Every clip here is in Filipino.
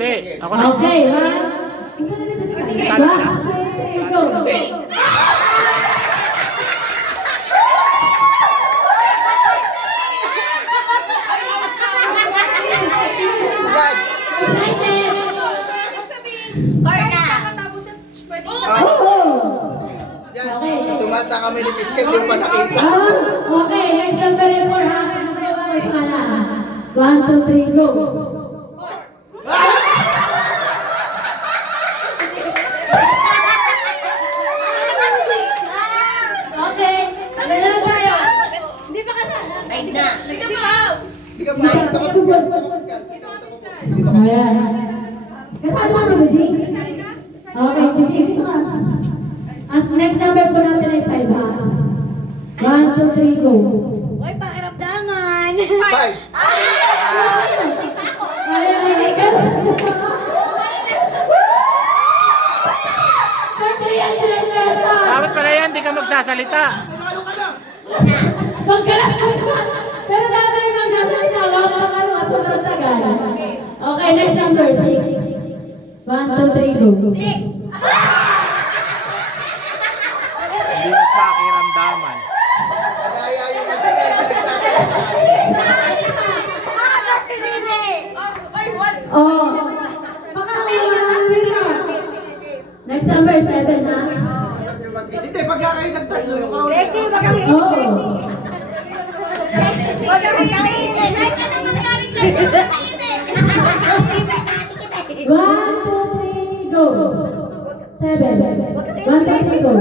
Hindi. Ako na. Okay, one. Go. Tumas na kami ni Piskel, di mo pa nakita. Okay, next number 4 ha. One, two, three, go. Okay, meron tayo. Hindi pa ka na. Di ka pa, dito ka Piskel. Ayan. Kasama ka si Luigi? Okay, Luigi, dito ka. As next number po natin ay 5 ha. 1, 2, 3, go. Uy, pakiramdaman. 5. Dapat pala yan, di ka magsasalita. Pero dati yung magsasalita, wala ka ano, at wala tagal. Okay, next number, 6. 1, 2, 3, go. Hindi magpakiramdaman. Kaya yung matigay, Oh. Next number, 7 ha. Hindi, pagka kayo nagtatlo yung kauli. Blessing, wag kang Oo. Wag kang kainin. Ay, ka nang mangyaring blessing. Kainin. 1, 2, 3, go. 7. 1, 2, 3, go.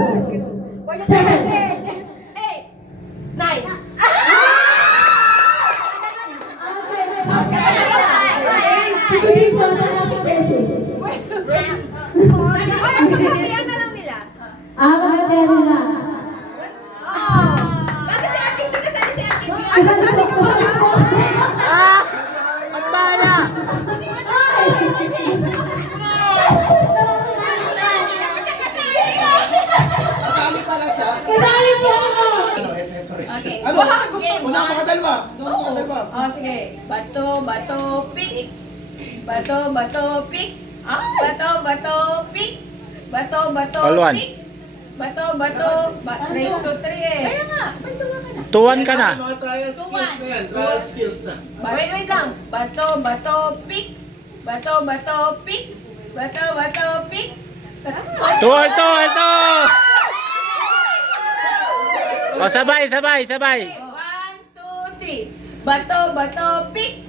7. 9. Sige, po, tala si Bessie. Kaya na lang nila. Magkakero na. Bakit si Ate Pino kasali si Ate Pino? Ang sabi ko ba? Ang bala! Kasali pala siya. Kasali po ako! Ano? Una mga dalawa. Oh, sige. Bato, bato, pick. Bato, bato, pick. Bato, bato, pick. Bato, bato, All one. pick. Bato, bato, Race to 3 eh. Kaya nga, bato ka na. Tuwan ka na. Mga trial skills na yan. Trial skills na. Wait lang. Bato, bato, pick. Bato, bato, pick. Bato, bato, pick. Tuwal, tuwal, tuwal! O, sabay, sabay, sabay. 1, 2, 3. Bato, bato, pick.